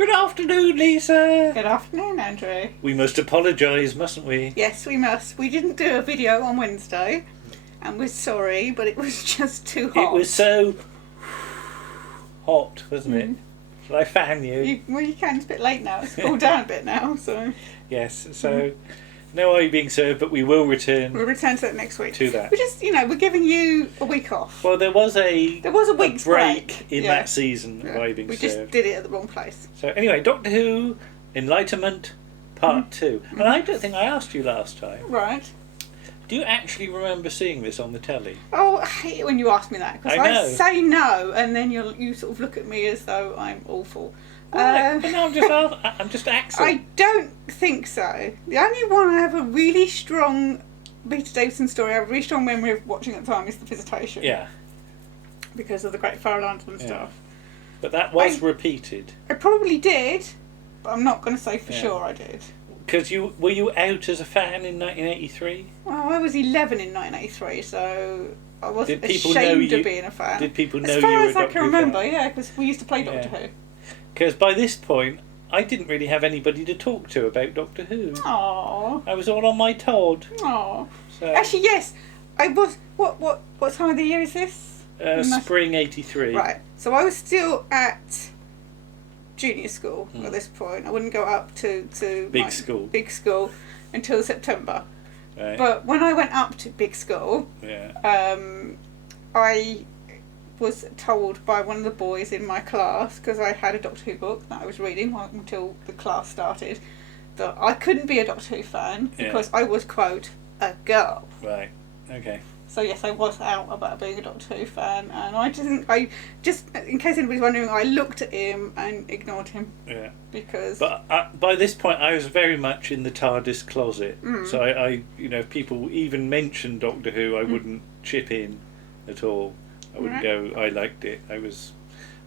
Good afternoon, Lisa. Good afternoon, Andrew. We must apologise, mustn't we? Yes, we must. We didn't do a video on Wednesday, and we're sorry, but it was just too hot. It was so hot, wasn't it? Shall I fan you? Well, you can. It's a bit late now. It's cooled down a bit now, so... Yes, so no are you being served, but we will return. We'll return to that next week. To that. We're just, we're giving you a week off. Well, there was a week's break in that season of Are You Being We Served. just did it at the wrong place. So anyway, Doctor Who, Enlightenment Part Two. And I don't think I asked you last time. Right. Do you actually remember seeing this on the telly? Oh, I hate it when you ask me that, because I say no, and then you sort of look at me as though I'm awful. Well, I'm just asking. I don't think so. The only one I have a really strong Peter Davison story, I have a really strong memory of watching at the time, is The Visitation. Yeah. Because of the Great Fire Alarms and stuff. But that was repeated. I probably did, but I'm not going to say for sure I did. Because were you out as a fan in 1983? Well, I was 11 in 1983, so I wasn't ashamed of being a fan. Did people know you were a Doctor Who? As far as I can remember, yeah, because we used to play Doctor Who. Because by this point, I didn't really have anybody to talk to about Doctor Who. Aww. I was all on my Todd. Aww. So. Actually, yes, I was. What time of the year is this? Spring '83. Right. So I was still at junior school at this point. I wouldn't go up to big school until September. Right. But when I went up to big school, I was told by one of the boys in my class, because I had a Doctor Who book that I was reading until the class started, that I couldn't be a Doctor Who fan because I was, quote, a girl. Right. Okay. So yes, I was out about being a Doctor Who fan, and I just in case anybody's wondering, I looked at him and ignored him. Yeah. Because. But by this point, I was very much in the TARDIS closet. So I if people even mentioned Doctor Who, I wouldn't chip in at all. I wouldn't go, I liked it. I was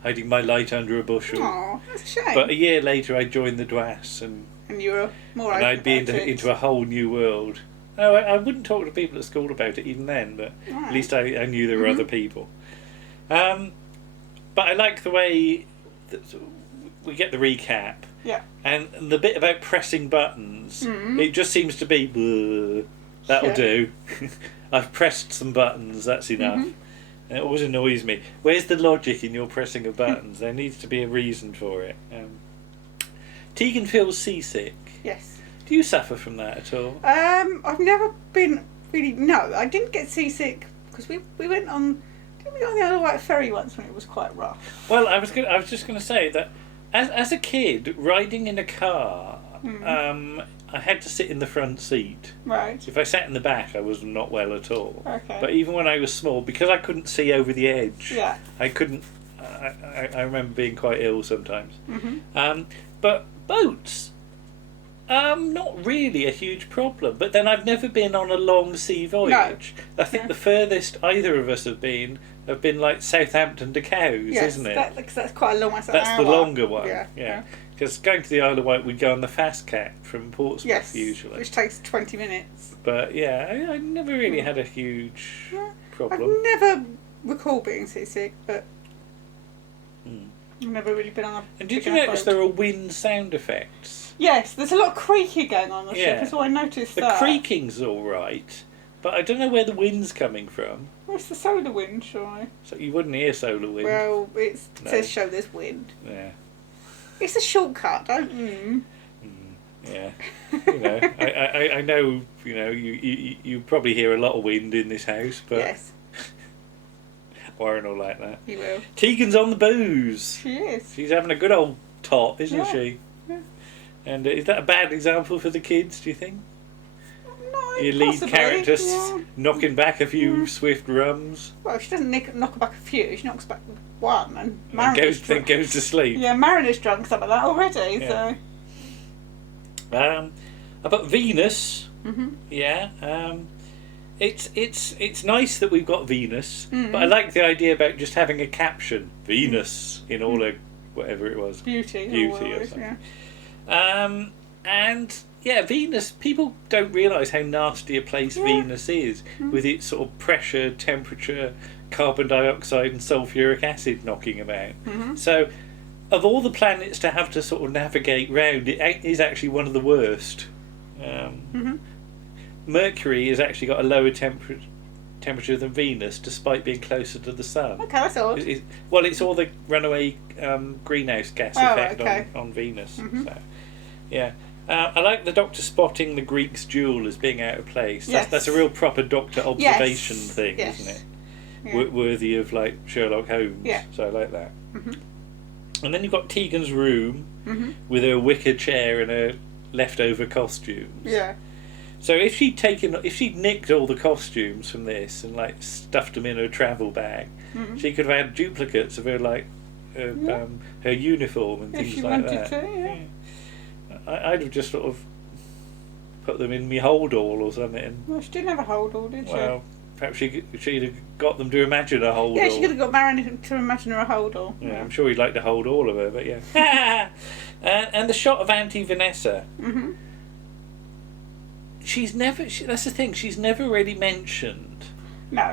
hiding my light under a bushel. Oh, that's a shame. But a year later, I joined the DWAS, and you were more. And I'd be into a whole new world. No, I wouldn't talk to people at school about it even then, but at least I knew there were other people. But I like the way that we get the recap. Yeah. And the bit about pressing buttons, it just seems to be, that'll do. I've pressed some buttons, that's enough. And it always annoys me. Where's the logic in your pressing of buttons? There needs to be a reason for it. Tegan feels seasick. Yes. Do you suffer from that at all? I've never been really. No, I didn't get seasick because we went on. Didn't we go on the Isle of Wight ferry once when it was quite rough? Well, I was just going to say that as a kid riding in a car, I had to sit in the front seat. Right. If I sat in the back, I was not well at all. Okay. But even when I was small, because I couldn't see over the edge, I couldn't. I remember being quite ill sometimes. But boats. Not really a huge problem, but then I've never been on a long sea voyage. No. I think the furthest either of us have been like Southampton to Cowes, isn't it? That's quite a long one. That's the longer one. Yeah. Because going to the Isle of Wight, we'd go on the fast cat from Portsmouth usually, which takes 20 minutes. But yeah, I never really had a huge problem. I've never recalled being seasick, but I've never really been on a. And did you notice there are wind sound effects? Yes, there's a lot of creaking going on the ship, so I noticed that. The creaking's alright, but I don't know where the wind's coming from. Well, it's the solar wind, surely. So you wouldn't hear solar wind. Well, it says show there's wind. Yeah. It's a shortcut, don't you? Yeah. I know, you probably hear a lot of wind in this house, but... Yes. Warren will like that. He will. Tegan's on the booze. She is. She's having a good old tot, isn't she? Yeah. And is that a bad example for the kids, do you think? No, your lead character knocking back a few swift rums. Well, she doesn't knock back a few. She knocks back one, and then goes to sleep. Yeah, Mariner's drunk some of that already. Yeah. So, about Venus. Yeah. It's nice that we've got Venus, but I like the idea about just having a caption, Venus, in all her whatever it was, beauty or something. And yeah, Venus, people don't realise how nasty a place Venus is, with its sort of pressure, temperature, carbon dioxide and sulphuric acid knocking about. So of all the planets to have to sort of navigate round, it is actually one of the worst. Mercury has actually got a lower temperature than Venus, despite being closer to the sun. Okay, that's odd. Well, it's all the runaway greenhouse gas effect on Venus. So, yeah. I like the Doctor spotting the Greek's jewel as being out of place. That's a real proper Doctor observation thing, isn't it? Yeah. Worthy of like Sherlock Holmes. Yeah. So I like that. And then you've got Tegan's room with her wicker chair and her leftover costumes. Yeah. So if she'd nicked all the costumes from this and like stuffed them in her travel bag, she could have had duplicates of her like her uniform and things like that. Yeah. I'd have just sort of put them in me hold all or something. Well, she didn't have a hold all, did she? Well, perhaps she'd have got them to imagine a hold all. Yeah, she could have got married to imagine her a hold all. Yeah, I'm sure he'd like to hold all of her, but yeah. And the shot of Auntie Vanessa. She's never. That's the thing. She's never really mentioned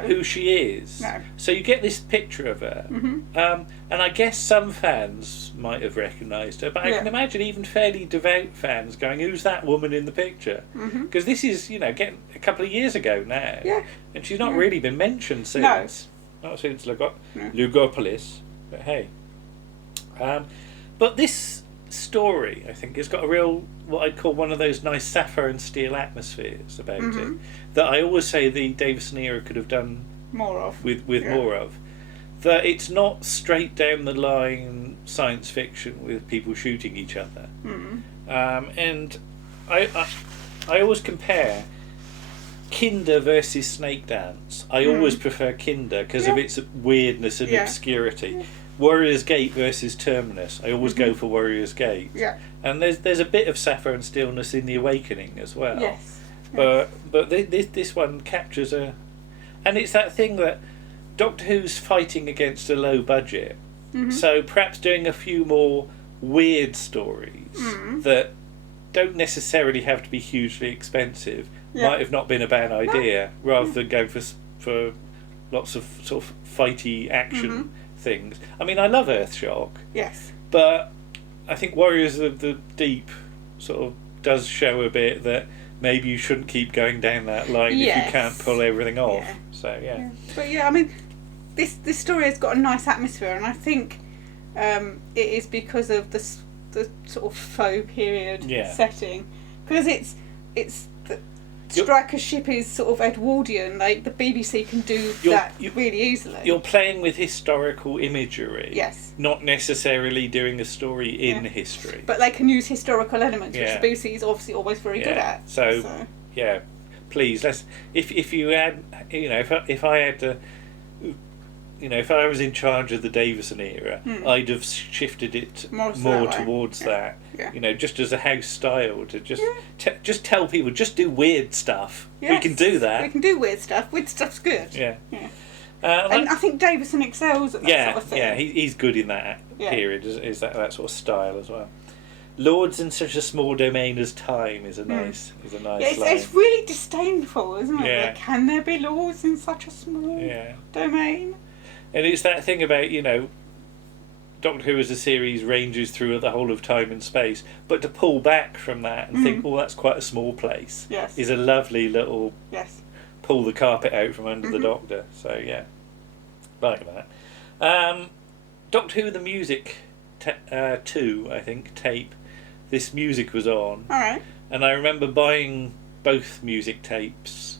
who she is. No. So you get this picture of her, and I guess some fans might have recognised her, but I can imagine even fairly devout fans going, "Who's that woman in the picture?" Because this is, getting a couple of years ago now, and she's not really been mentioned since. Not since Lugopolis, but hey. But this story, I think, has got a real, what I'd call one of those nice sapphire and steel atmospheres about it that I always say the Davison era could have done more of. With more of. That it's not straight down the line science fiction with people shooting each other. And I always compare Kinder versus Snake Dance. I always prefer Kinder because of its weirdness and obscurity. Warrior's Gate versus Terminus. I always go for Warrior's Gate. Yeah. And there's a bit of sapphire and steelness in The Awakening as well. Yes. But this one captures a, and it's that thing that Doctor Who's fighting against a low budget. So perhaps doing a few more weird stories that don't necessarily have to be hugely expensive might have not been a bad idea, rather than going for lots of sort of fighty action things. I mean, I love Earthshock. Yes. But I think Warriors of the Deep sort of does show a bit that maybe you shouldn't keep going down that line if you can't pull everything off. Yeah. So yeah. But yeah, I mean, this story has got a nice atmosphere, and I think it is because of the sort of faux period setting, because it's Stryker's ship is sort of Edwardian. Like the BBC can do that really easily. You're playing with historical imagery. Yes. Not necessarily doing a story in history. But they can use historical elements, which the BBC is obviously always very good at. So yeah, please if you had, if I had to, if I was in charge of the Davison era, I'd have shifted it more towards that. Yeah. Just as a house style to just tell people, just do weird stuff. Yes. We can do that. We can do weird stuff. Weird stuff's good. Yeah. And I think Davison excels at that sort of thing. Yeah, he's good in that period. Is that sort of style as well. Lords in such a small domain as time is a nice line. It's really disdainful, isn't it? Yeah. Like, can there be lords in such a small domain? And it's that thing about, Doctor Who as a series ranges through the whole of time and space, but to pull back from that and think, that's quite a small place, is a lovely little pull the carpet out from under the Doctor. So, yeah, like that. Doctor Who the Music 2, I think, tape, this music was on. All right. And I remember buying both music tapes.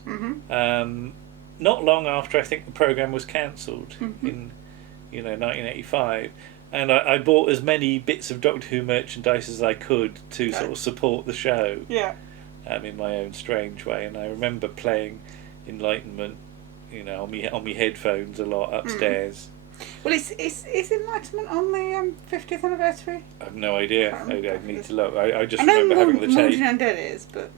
Not long after I think the programme was cancelled in 1985, and I bought as many bits of Doctor Who merchandise as I could to sort of support the show in my own strange way. And I remember playing Enlightenment on my headphones a lot upstairs. Well, is Enlightenment on the 50th anniversary? I have no idea. I need to look. I just remember having the tape. I know Undead is, but...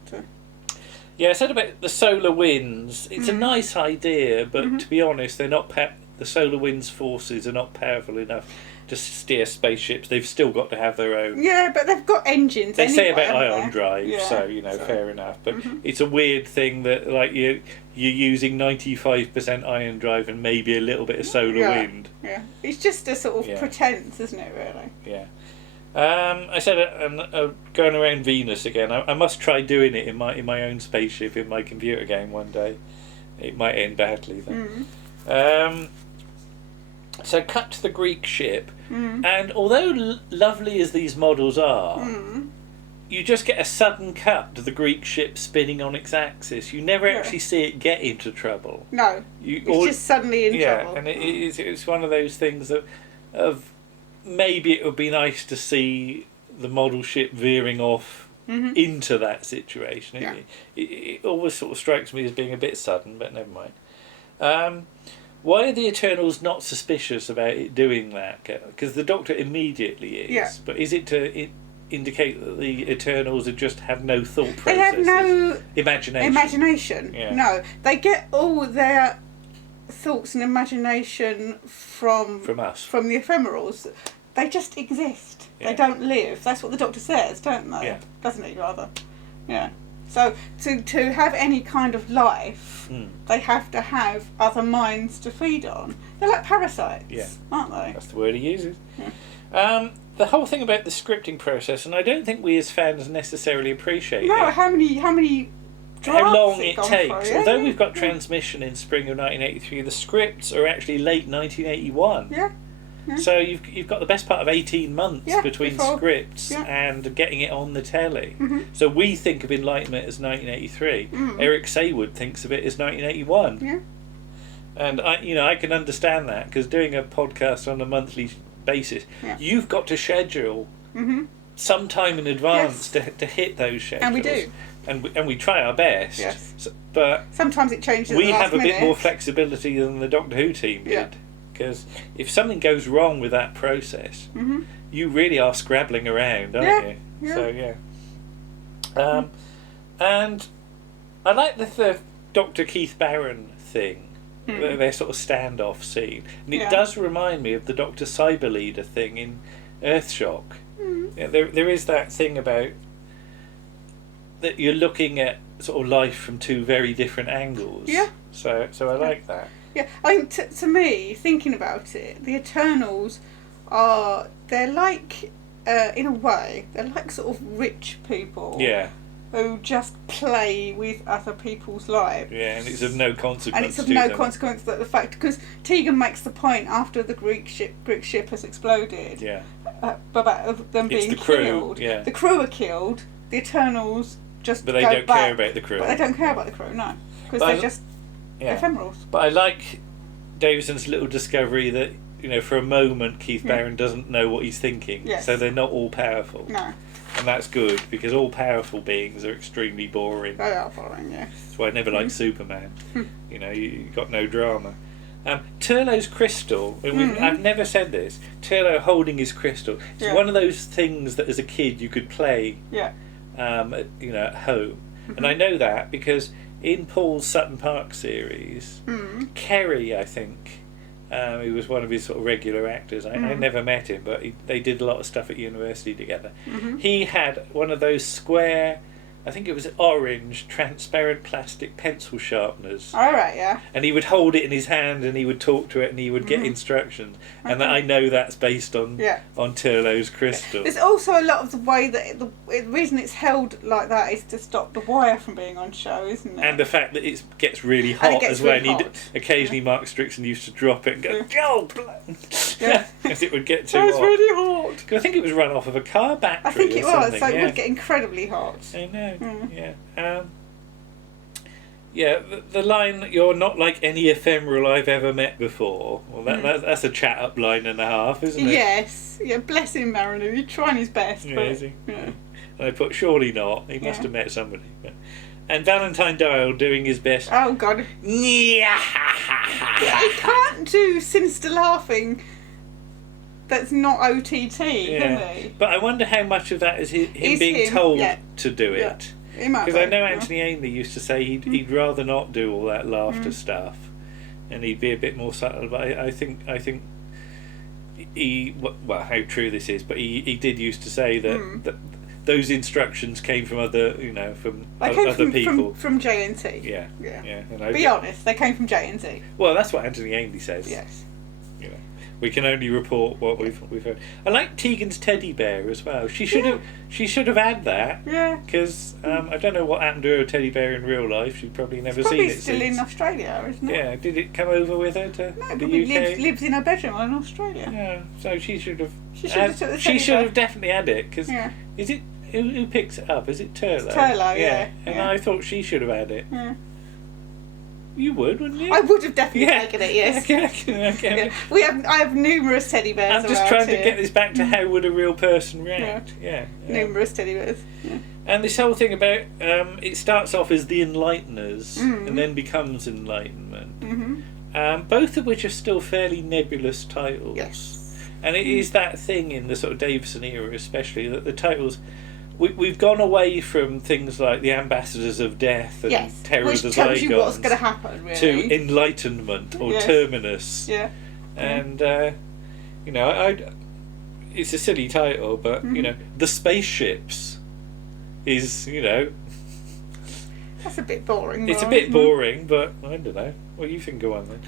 Yeah, I said about the solar winds. It's a nice idea, but to be honest, they're not. The solar winds forces are not powerful enough to steer spaceships, they've still got to have their own. Yeah, but they've got engines. They say anyway, about ion drive, so fair enough. But it's a weird thing that you're using 95% ion drive and maybe a little bit of solar wind. Yeah, it's just a sort of pretense, isn't it? Really. Yeah. I said going around Venus again. I must try doing it in my own spaceship in my computer game one day. It might end badly though. So cut to the Greek ship, and although lovely as these models are, you just get a sudden cut to the Greek ship spinning on its axis. You never actually see it get into trouble. No, it's just suddenly in trouble. Yeah, and it's one of those things of maybe it would be nice to see the model ship veering off into that situation. Yeah. It always sort of strikes me as being a bit sudden, but never mind. Why are the Eternals not suspicious about it doing that? Because the Doctor immediately is. Yeah. But is it to indicate that the Eternals just have no thought process? They have no imagination. Yeah. No, they get all their thoughts and imagination from us, from the ephemerals. They just exist. Yeah. They don't live. That's what the Doctor says, don't they? Yeah. Doesn't he, rather? Yeah. So to have any kind of life, they have to have other minds to feed on. They're like parasites, aren't they? That's the word he uses. Yeah. The whole thing about the scripting process, and I don't think we as fans necessarily appreciate it. How long it takes. Although we've got transmission in spring of 1983, the scripts are actually late 1981. Yeah. Yeah. So you've got the best part of 18 months between scripts and getting it on the telly. So we think of Enlightenment as 1983. Eric Saywood thinks of it as 1981. Yeah. And I can understand that, because doing a podcast on a monthly basis, you've got to schedule some time in advance to hit those schedules. And we do. And we try our best. Yes. So, but sometimes it changes. We have a bit more flexibility than the Doctor Who team did. Because if something goes wrong with that process, you really are scrabbling around, aren't you? Yeah. So, and I like the Dr. Keith Barron thing, their sort of standoff scene. And it does remind me of the Dr. Cyber Leader thing in Earthshock. Yeah, there is that thing about that you're looking at sort of life from two very different angles. Yeah. So I like that. Yeah, I think to me, thinking about it, the Eternals they're like, in a way, they're like sort of rich people. Yeah. Who just play with other people's lives. Yeah, and it's of no consequence. And it's of no consequence that the fact, because Tegan makes the point after the Greek ship has exploded. Yeah. About them being killed. Yeah. The crew are killed. The Eternals just. But they don't care about the crew. But they don't care about the crew, no, because they're just ephemerals. But I like Davison's little discovery that for a moment Keith Barron doesn't know what he's thinking. Yes. So they're not all powerful. No. And that's good, because all powerful beings are extremely boring. They are boring, yes. That's why I never liked Superman. You got no drama. Turlo's crystal, I've never said this, Turlo holding his crystal, it's one of those things that as a kid you could play at home. And I know that because in Paul's Sutton Park series, Kerry, I think, who was one of his sort of regular actors. I never met him, but they did a lot of stuff at university together. He had one of those square, I think it was orange, transparent plastic pencil sharpeners. All right, yeah. And he would hold it in his hand and he would talk to it and he would get instructions. And I know that's based on Turlo's crystal. There's also a lot of the way that the reason it's held like that is to stop the wire from being on show, isn't it? And the fact that it gets really hot as well. Really occasionally Mark Strickson used to drop it and go, "Oh, because it would get too hot. It was really hot. I think it was run off of a car battery. I think it was, so it would get incredibly hot. I know. The line, "You're not like any ephemeral I've ever met before." Well, that's a chat up line and a half, isn't it? Yes. Yeah, bless him, Mariner. He's trying his best. Yeah, but, is he? Yeah. And I put, surely not. He must have met somebody. Yeah. And Valentine Doyle doing his best. Oh, God. Yeah. He can't do sinister laughing. That's not OTT, can he? But I wonder how much of that is him being told to do it. Because I know Anthony Ainley used to say he'd rather not do all that laughter stuff, and he'd be a bit more subtle. But I think how true this is, but he did used to say that those instructions came from other people. From JNT. Yeah. And be honest, they came from JNT. Well, that's what Anthony Ainley says. Yes. We can only report what we've heard. I like Tegan's teddy bear as well. She should have had that. Yeah. Because I don't know what happened to her teddy bear in real life. She'd probably never seen it. Still in Australia, isn't it? Yeah. Did it come over with her to the UK? Lives in her bedroom in Australia. Yeah. So she should have. She should have definitely had it. Because is it who picks it up? Is it Turlo? It's Turlo, yeah. And I thought she should have had it. Yeah. You would, wouldn't you? I would have definitely taken it, yes. Okay. I have numerous teddy bears. I'm just trying to get this back to how would a real person react. Yeah. Numerous teddy bears. Yeah. And this whole thing about it starts off as the Enlighteners and then becomes Enlightenment. Both of which are still fairly nebulous titles. Yes. And it is that thing in the sort of Davison era, especially, that the titles. We've gone away from things like the Ambassadors of Death and Terror of the Zygons. Which tells you what's going to happen, really. To Enlightenment or Terminus. Yeah. And, it's a silly title, but, the spaceships is, That's a bit boring. It's a bit boring, but I don't know. What do you think? Go on then.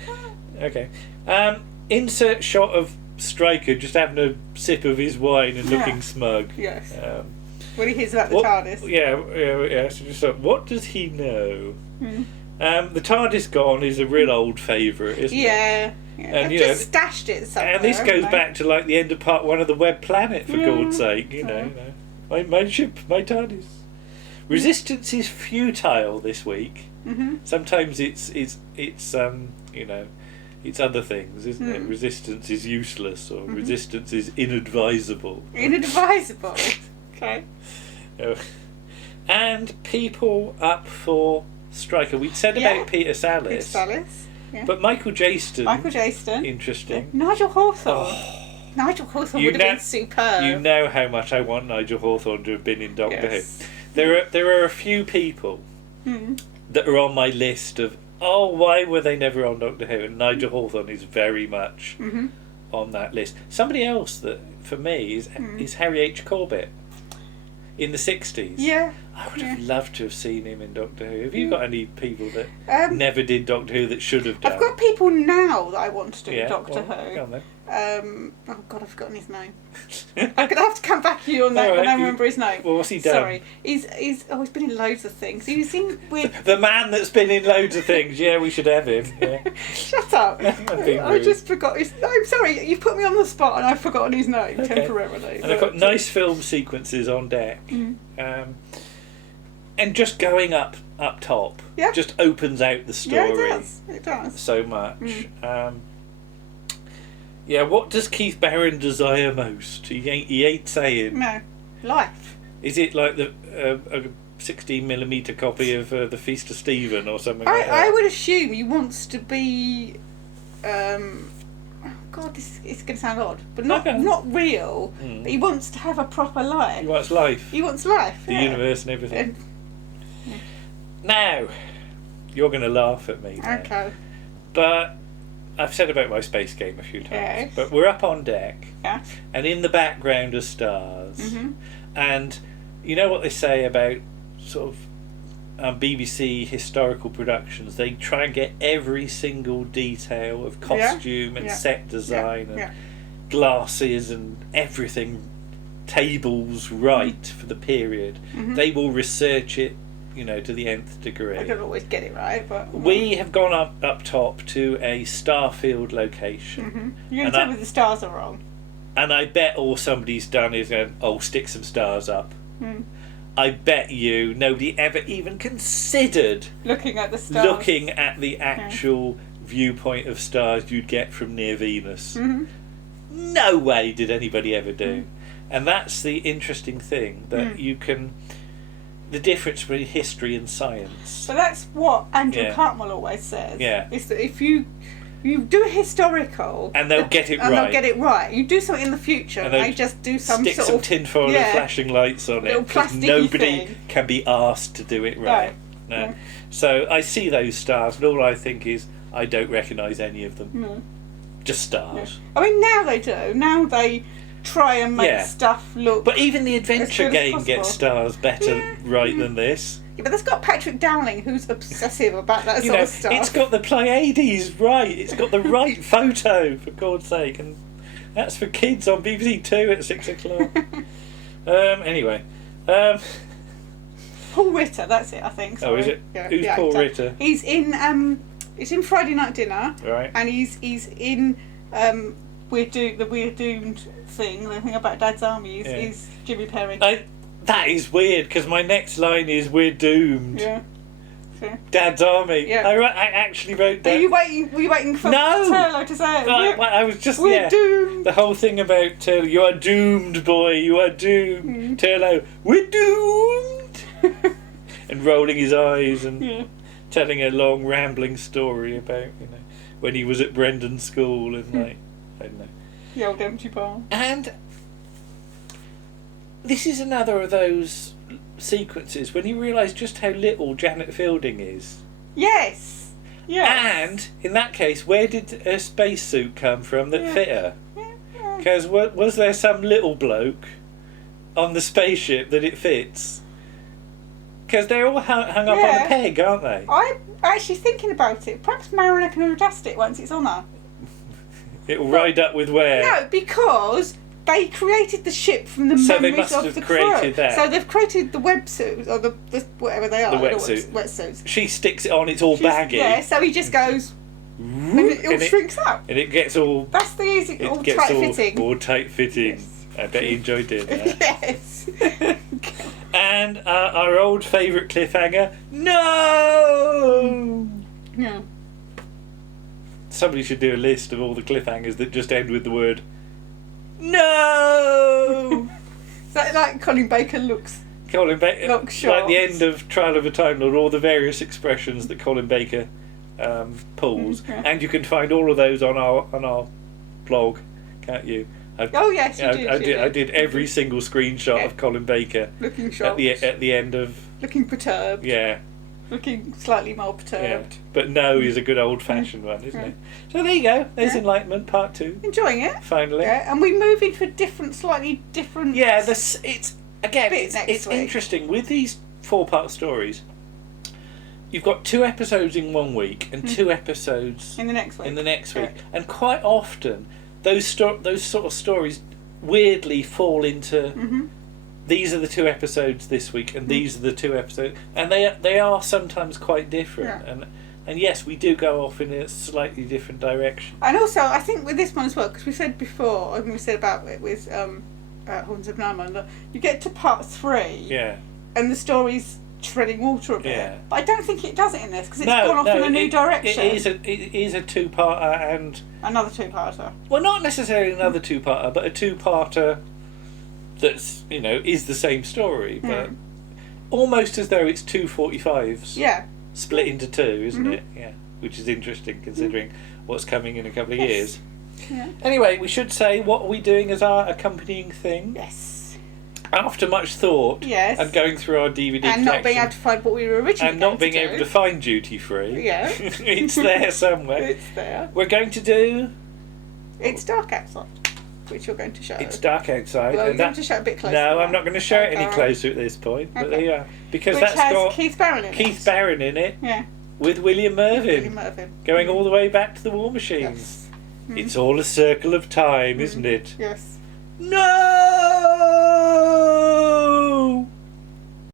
Okay. Insert shot of Stryker just having a sip of his wine and looking smug. Yes. When he hears about the TARDIS. Yeah. So just like, what does he know? The TARDIS gone is a real old favourite, isn't it? Yeah. And I've just stashed it somewhere. And this goes back to like the end of part 1 of the Web Planet, for God's sake. My ship, my TARDIS. Resistance is futile this week. Sometimes it's other things, isn't it? Resistance is useless, or resistance is inadvisable. Inadvisable. Okay. And people up for Stryker. We'd said about Peter Sallis. Peter Sallis. Yeah. But Michael Jaston. Interesting. Nigel Hawthorne. Nigel Hawthorne would have been superb. You know how much I want Nigel Hawthorne to have been in Doctor Who. There are a few people that are on my list of, why were they never on Doctor Who? And Nigel Hawthorne is very much on that list. Somebody else that, for me, is Harry H. Corbett. In the 60s. Yeah. I would have loved to have seen him in Doctor Who. Have you got any people that never did Doctor Who that should have done? I've got people now that I want to do Doctor Who. Go on then. Oh God, I've forgotten his name. I'm gonna have to come back to you on that when I remember his name. Well, what's he done? Sorry, he's been in loads of things. He was in with the man that's been in loads of things. Yeah, we should have him. Yeah. Shut up! I just forgot his. I'm sorry, you put me on the spot and I've forgotten his name temporarily. And I've got nice film sequences on deck. And just going up top just opens out the story. Yeah, it does. So much. What does Keith Barron desire most? He ain't saying. No, life. Is it like a 16mm copy of The Feast of Stephen or something like that? I would assume he wants to be. God, it's going to sound odd, but not real. But he wants to have a proper life. He wants life. The universe and everything. Now, you're going to laugh at me. Now. Okay. But I've said about my space game a few times. But we're up on deck. Yeah. And in the background are stars. And you know what they say about sort of BBC historical productions? They try and get every single detail of costume and set design and glasses and everything, tables right for the period. They will research it, to the nth degree. I don't always get it right, but we have gone up top to a starfield location. You're going to tell me the stars are wrong. And I bet all somebody's done is going, stick some stars up. I bet you nobody ever even considered looking at the stars. Looking at the actual viewpoint of stars you'd get from near Venus. No way did anybody ever do. And that's the interesting thing, that you can... The difference between history and science. So that's what Andrew Cartmel always says. Yeah. Is that if you do a historical... And they'll get it right. And they'll get it right. You do something in the future and they just do some stick sort some tinfoil and flashing lights on it. Because nobody can be asked to do it right. No. So I see those stars and all I think is, I don't recognise any of them. just stars. Yeah. I mean, now they do. Now they try and make stuff look. But even the adventure game gets stars better than this. Yeah, but that's got Patrick Dowling, who's obsessive about that sort of stuff. It's got the Pleiades right. It's got the right photo, for God's sake. And that's for kids on BBC Two at 6 o'clock. Anyway. Paul Ritter, that's it, I think. Sorry. Oh, is it? Yeah, Who's Paul Ritter? He's in Friday Night Dinner. Right. And he's in the We're Doomed thing. The thing about Dad's Army is Jimmy Perry. That is weird, because my next line is "We're doomed." Yeah. Sure. Dad's Army. Yeah. I actually wrote that. Were you waiting for Turlo to say it? I was just We're doomed. The whole thing about Turlo, you are doomed, boy. You are doomed. Turlo, we're doomed. And rolling his eyes and telling a long rambling story about when he was at Brendan School and I don't know. The old empty barn. And this is another of those sequences when you realise just how little Janet Fielding is. Yes. And in that case, where did her spacesuit come from that fit her? Because was there some little bloke on the spaceship that it fits? Because they're all hung up on a peg, aren't they? I'm actually thinking about it. Perhaps Mariner can adjust it once it's on her. It'll ride up with where? No, because they created the ship from the memories of the crew. So they must have created that. So they've created the websuits, or the whatever they are. The wetsuits. She sticks it on, it's all baggy. Yeah, so he just goes... and it all shrinks up. And it gets all... That's the easy... all tight-fitting. All tight-fitting. Yes. I bet he enjoyed doing that. Yes. And our old favourite cliffhanger, no! Yeah. Somebody should do a list of all the cliffhangers that just end with the word no. Is that like Colin Baker looks like the end of Trial of a Time Lord, all the various expressions that Colin Baker pulls, and you can find all of those on our blog, can't you? Yes, you did. I did every single screenshot of Colin Baker looking shocked at the end of looking perturbed. Yeah. Looking slightly more perturbed. Yeah. But no is a good old-fashioned one, isn't it? So there you go. There's Enlightenment Part 2. Enjoying it. Finally. Yeah, and we move into a slightly different... Yeah, it's interesting. With these 4-part stories, you've got 2 episodes in 1 week and 2 episodes... in the next week. And quite often, those sort of stories weirdly fall into... These are the 2 episodes this week, and these are the 2 episodes, and they are sometimes quite different. Yeah. And yes, we do go off in a slightly different direction. And also, I think with this one as well, because we said before, and we said about it with Horns of Narman, that you get to part 3, and the story's treading water a bit. Yeah. But I don't think it does it in this, because it's gone off in a new direction. It is a 2-parter and another 2-parter. Well, not necessarily another 2-parter, but a 2-parter. That's is the same story, but almost as though it's 2 45s. Yeah. Split into 2, isn't it? Yeah. Which is interesting considering what's coming in a couple of years. Yeah. Anyway, we should say what are we doing as our accompanying thing? Yes. After much thought. Yes. And going through our DVD collection. And not being able to find what we were originally and not being able to find Duty Free. Yeah. It's there somewhere. It's there. We're going to do. It's dark outside. Which you're going to show. It's dark outside. Well, you're going to show it a bit closer. No, I'm not going to show it any closer at this point. But there you are. Because Which that's has got Keith Barron in it. Keith Barron in it. Yeah. With William Mervyn. Going all the way back to the War Machines. Yes. It's all a circle of time, isn't it? Yes. No!